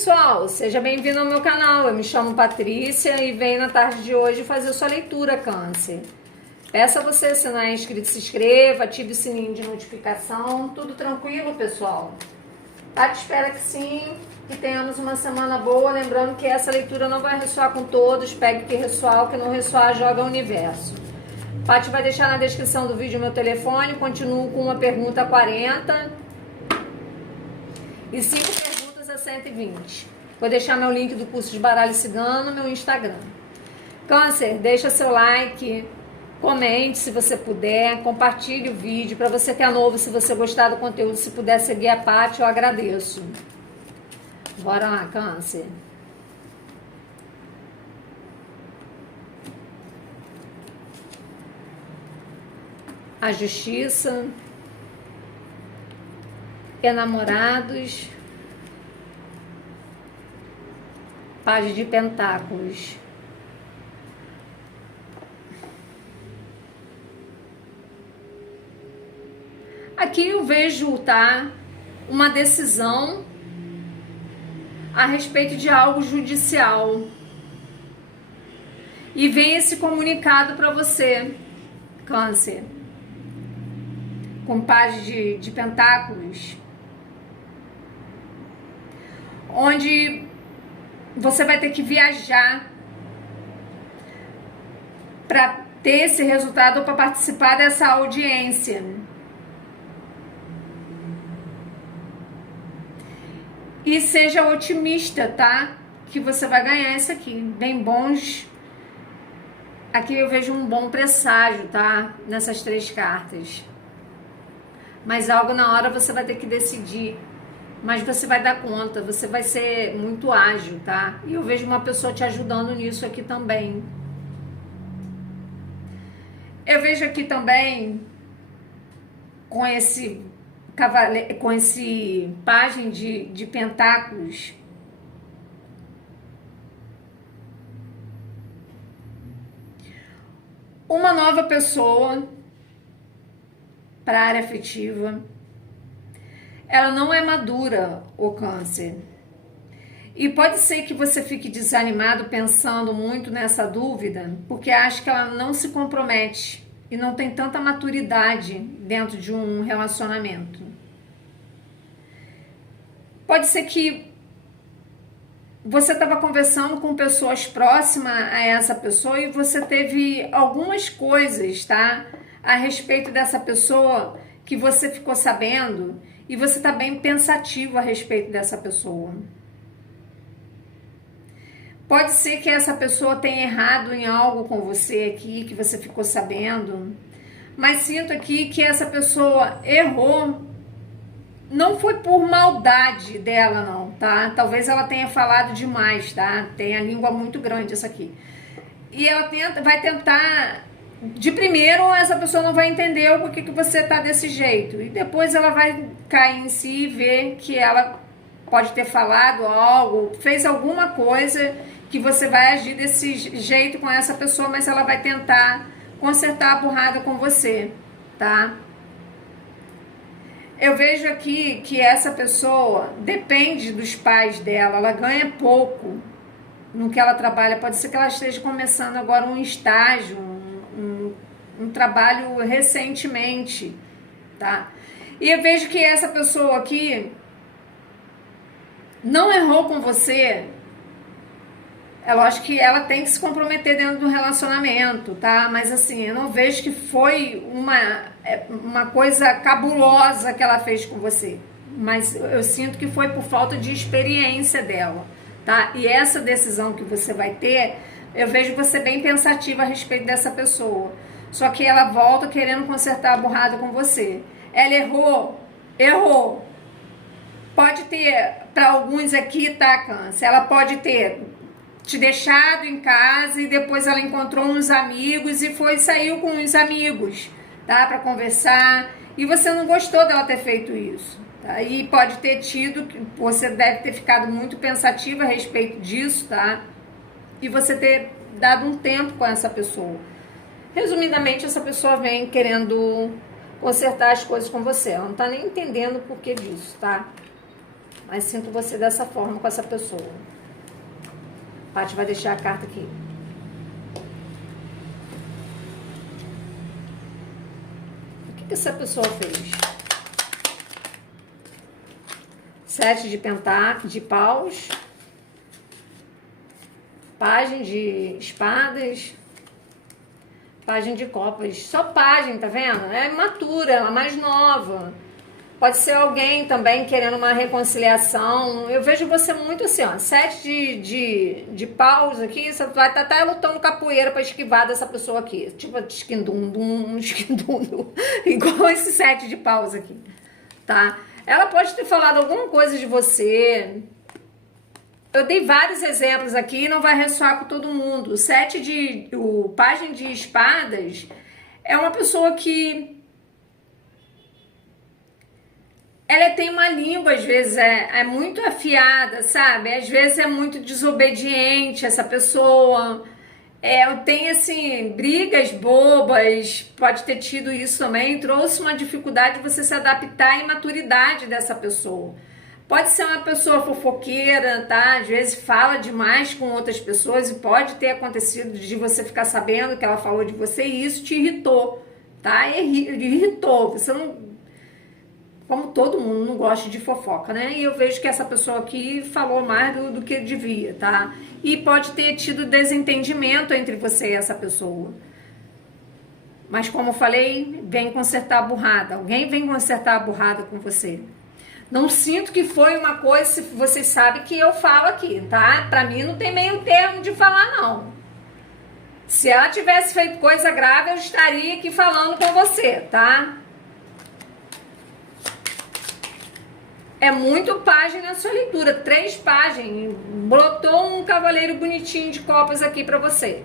pessoal, seja bem-vindo ao meu canal. Eu me chamo Patrícia e venho na tarde de hoje fazer sua leitura, Câncer. Peço a você, se não é inscrito, se inscreva, ative o sininho de notificação. Tudo tranquilo, pessoal? Tati espera que sim, que tenhamos uma semana boa. Lembrando que essa leitura não vai ressoar com todos. Pegue o que ressoar, o que não ressoar, joga o universo. Paty vai deixar na descrição do vídeo meu telefone. Continuo com uma pergunta 40 e 5 perguntas a 120. Vou deixar meu link do curso de baralho cigano no meu Instagram. Câncer, deixa seu like, comente se você puder, compartilhe o vídeo. Para você que é novo, se você gostar do conteúdo, se puder seguir a Paty, eu agradeço. Bora lá, Câncer. A justiça, enamorados, Paz de Pentáculos. Aqui eu vejo, tá, uma decisão a respeito de algo judicial. E vem esse comunicado para você, Câncer. Com Paz de Pentáculos, onde você vai ter que viajar para ter esse resultado ou para participar dessa audiência. E seja otimista, tá? Que você vai ganhar isso aqui. Bem bons. Aqui eu vejo um bom presságio, tá? Nessas 3 cartas. Mas algo na hora você vai ter que decidir. Mas você vai dar conta, você vai ser muito ágil, tá? E eu vejo uma pessoa te ajudando nisso aqui também. Eu vejo aqui também, com esse pajem de pentáculos, uma nova pessoa para a área afetiva. Ela não é madura, o Câncer. E pode ser que você fique desanimado pensando muito nessa dúvida, porque acha que ela não se compromete e não tem tanta maturidade dentro de um relacionamento. Pode ser que você estava conversando com pessoas próximas a essa pessoa e você teve algumas coisas, tá? A respeito dessa pessoa que você ficou sabendo e você está bem pensativo a respeito dessa pessoa. Pode ser que essa pessoa tenha errado em algo com você aqui, que você ficou sabendo, mas sinto aqui que essa pessoa errou, não foi por maldade dela não, tá? Talvez ela tenha falado demais, tá? Tem a língua muito grande essa aqui. E ela vai tentar... De primeiro, essa pessoa não vai entender o porquê que você tá desse jeito. E depois ela vai cair em si e ver que ela pode ter falado algo, fez alguma coisa que você vai agir desse jeito com essa pessoa, mas ela vai tentar consertar a burrada com você, tá? Eu vejo aqui que essa pessoa depende dos pais dela, ela ganha pouco no que ela trabalha. Pode ser que ela esteja começando agora um estágio, um trabalho recentemente, tá? E eu vejo que essa pessoa aqui não errou com você. É lógico que ela tem que se comprometer dentro do relacionamento, tá? Mas assim, eu não vejo que foi uma coisa cabulosa que ela fez com você. Mas eu sinto que foi por falta de experiência dela, tá? E essa decisão que você vai ter, eu vejo você bem pensativa a respeito dessa pessoa. Só que ela volta querendo consertar a burrada com você. Ela errou? Errou. Pode ter, para alguns aqui, tá, Câncer? Ela pode ter te deixado em casa e depois ela encontrou uns amigos e saiu com uns amigos, tá? Para conversar. E você não gostou dela ter feito isso. Tá? E pode ter você deve ter ficado muito pensativa a respeito disso, tá? E você ter dado um tempo com essa pessoa. Resumidamente, essa pessoa vem querendo consertar as coisas com você. Ela não tá nem entendendo o porquê disso, tá? mas sinto você dessa forma com essa pessoa. A Paty vai deixar a carta aqui. O que essa pessoa fez? 7 de pentáculos, de paus. Pajem de espadas. Pajem de copas. Só pajem, tá vendo? É imatura, ela é mais nova. Pode ser alguém também querendo uma reconciliação. Eu vejo você muito assim, ó. 7 de paus aqui. Você vai estar até lutando capoeira pra esquivar dessa pessoa aqui. Tipo esquindum, esquindum. Igual esse 7 de paus aqui. Tá? Ela pode ter falado alguma coisa de você. Eu dei vários exemplos aqui, não vai ressoar com todo mundo. O pajem de espadas é uma pessoa que ela tem uma língua, às vezes, é muito afiada, sabe? Às vezes é muito desobediente essa pessoa. Tem, assim, brigas bobas, pode ter tido isso também. Trouxe uma dificuldade de você se adaptar à imaturidade dessa pessoa. Pode ser uma pessoa fofoqueira, tá? Às vezes fala demais com outras pessoas e pode ter acontecido de você ficar sabendo que ela falou de você e isso te irritou, tá? Irritou. Você não... Como todo mundo não gosta de fofoca, né? E eu vejo que essa pessoa aqui falou mais do que devia, tá? E pode ter tido desentendimento entre você e essa pessoa. Mas como eu falei, vem consertar a burrada. Alguém vem consertar a burrada com você. Não sinto que foi uma coisa, vocês sabem que eu falo aqui, tá? Pra mim não tem meio termo de falar, não. Se ela tivesse feito coisa grave, eu estaria aqui falando com você, tá? É muito página na sua leitura, 3 páginas. Brotou um cavaleiro bonitinho de copas aqui pra você.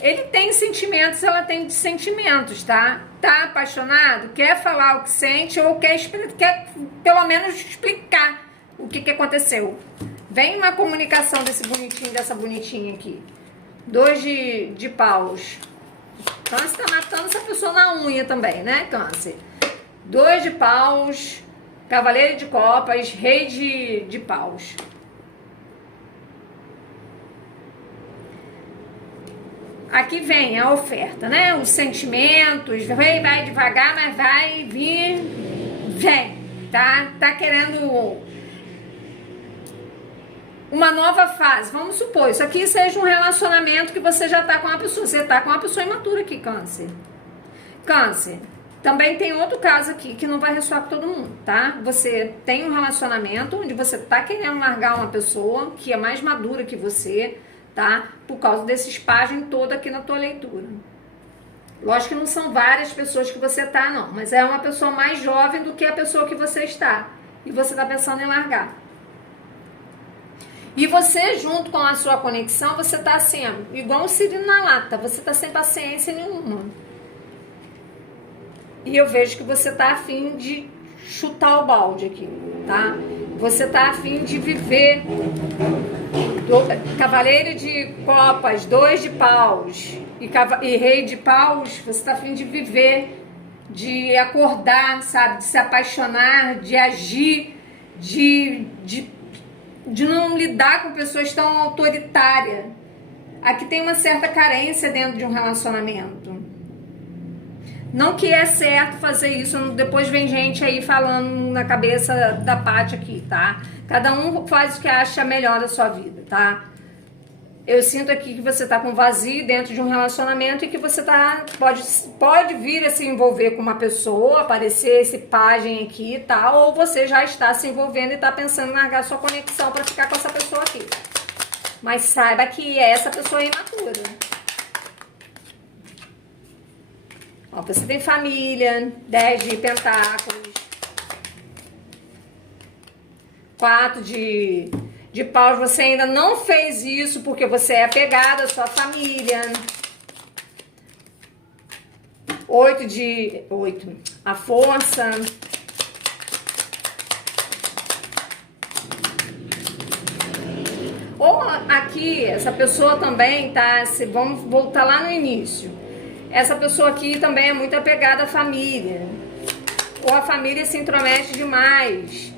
Ele tem sentimentos, ela tem sentimentos, tá? Tá apaixonado, quer falar o que sente ou quer pelo menos explicar o que aconteceu. Vem uma comunicação desse bonitinho, dessa bonitinha aqui. 2 de paus. Câncer tá matando essa pessoa na unha também, né, Câncer? 2 de paus, cavaleiro de copas, rei de paus. Aqui vem a oferta, né? Os sentimentos, vai devagar, mas vai vir, vem, tá? Tá querendo uma nova fase. Vamos supor, isso aqui seja um relacionamento que você já tá com uma pessoa. Você tá com uma pessoa imatura aqui, Câncer. Câncer. Também tem outro caso aqui que não vai ressoar com todo mundo, tá? Você tem um relacionamento onde você tá querendo largar uma pessoa que é mais madura que você, tá? Por causa desses páginas todo aqui na tua leitura. Lógico que não são várias pessoas que você tá, não. Mas é uma pessoa mais jovem do que a pessoa que você está. E você tá pensando em largar. E você, junto com a sua conexão, você tá assim, ó, igual um sirino na lata. Você tá sem paciência nenhuma. E eu vejo que você tá afim de chutar o balde aqui, tá? Você tá afim de viver... Cavaleiro de copas, 2 de paus e rei de paus, você tá afim de viver, de acordar, sabe, de se apaixonar, de agir, de não lidar com pessoas tão autoritárias. Aqui tem uma certa carência dentro de um relacionamento. Não que é certo fazer isso, depois vem gente aí falando na cabeça da Paty aqui, tá? Cada um faz o que acha melhor da sua vida, tá? Eu sinto aqui que você tá com vazio dentro de um relacionamento e que você pode vir a se envolver com uma pessoa, aparecer esse pajem aqui, tá? Ou você já está se envolvendo e tá pensando em largar sua conexão pra ficar com essa pessoa aqui. Mas saiba que essa pessoa é imatura. Ó, você tem família, 10 de pentáculos, 4 de paus, você ainda não fez isso porque você é apegado à sua família. 8, a força. Ou aqui, essa pessoa também, tá? Vamos voltar lá no início. Essa pessoa aqui também é muito apegada à família. Ou a família se intromete demais.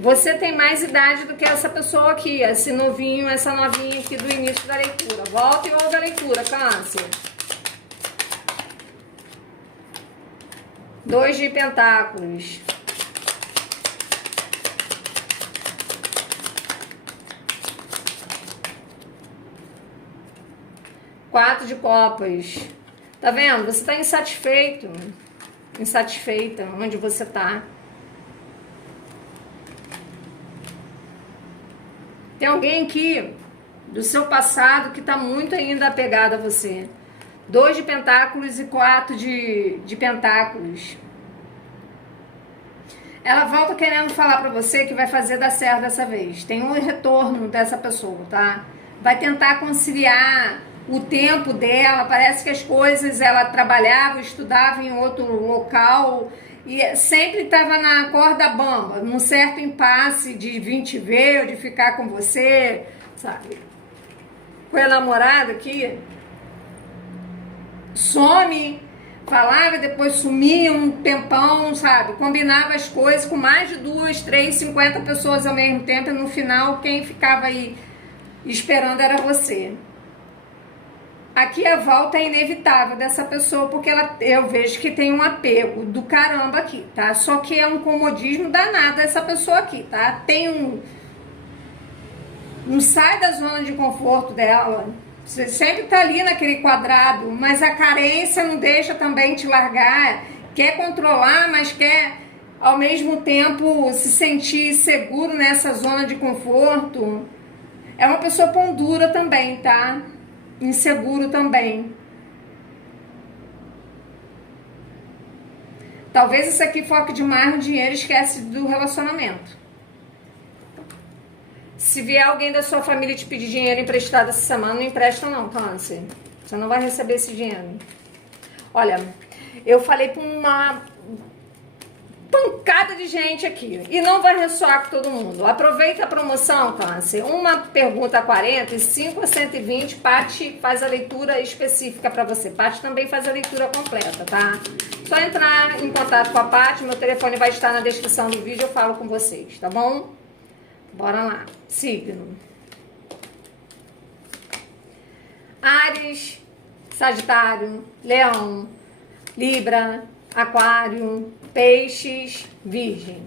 Você tem mais idade do que essa pessoa aqui, esse novinho, essa novinha aqui do início da leitura. Volta e ouve a leitura, Câncer. 2 de pentáculos. Quatro de copas. Tá vendo? Você tá insatisfeito. Insatisfeita onde você tá. Tem alguém aqui do seu passado que tá muito ainda apegado a você. 2 de pentáculos e 4 de pentáculos. Ela volta querendo falar pra você que vai fazer dar certo dessa vez. Tem um retorno dessa pessoa, tá? Vai tentar conciliar o tempo dela. Parece que as coisas ela trabalhava, estudava em outro local e sempre estava na corda bamba, num certo impasse de vir te ver ou de ficar com você, sabe? Foi a namorada aqui. Some, falava, depois sumia um tempão, sabe? Combinava as coisas com mais de 2, 3, 50 pessoas ao mesmo tempo e no final quem ficava aí esperando era você. Aqui a volta é inevitável dessa pessoa porque eu vejo que tem um apego do caramba aqui, tá? Só que é um comodismo danado essa pessoa aqui, tá? Não sai da zona de conforto dela. Você sempre tá ali naquele quadrado, mas a carência não deixa também te largar. Quer controlar, mas quer ao mesmo tempo se sentir seguro nessa zona de conforto. É uma pessoa pão dura também, tá? Inseguro também. Talvez isso aqui foque demais no dinheiro e esquece do relacionamento. Se vier alguém da sua família te pedir dinheiro emprestado essa semana, não empresta não, Câncer. Você não vai receber esse dinheiro. Olha, eu falei pra uma pancada de gente aqui e não vai ressoar com todo mundo. Aproveita a promoção, Câncer. Uma pergunta a 40 e 5 a 120. Paty faz a leitura específica pra você. Paty também faz a leitura completa, tá? Só entrar em contato com a Paty, meu telefone vai estar na descrição do vídeo, eu falo com vocês, tá bom? Bora lá. Signo. Áries, Sagitário, Leão, Libra, Aquário, Peixes, Virgem.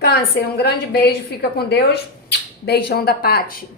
Câncer, um grande beijo, fica com Deus. Beijão da Paty.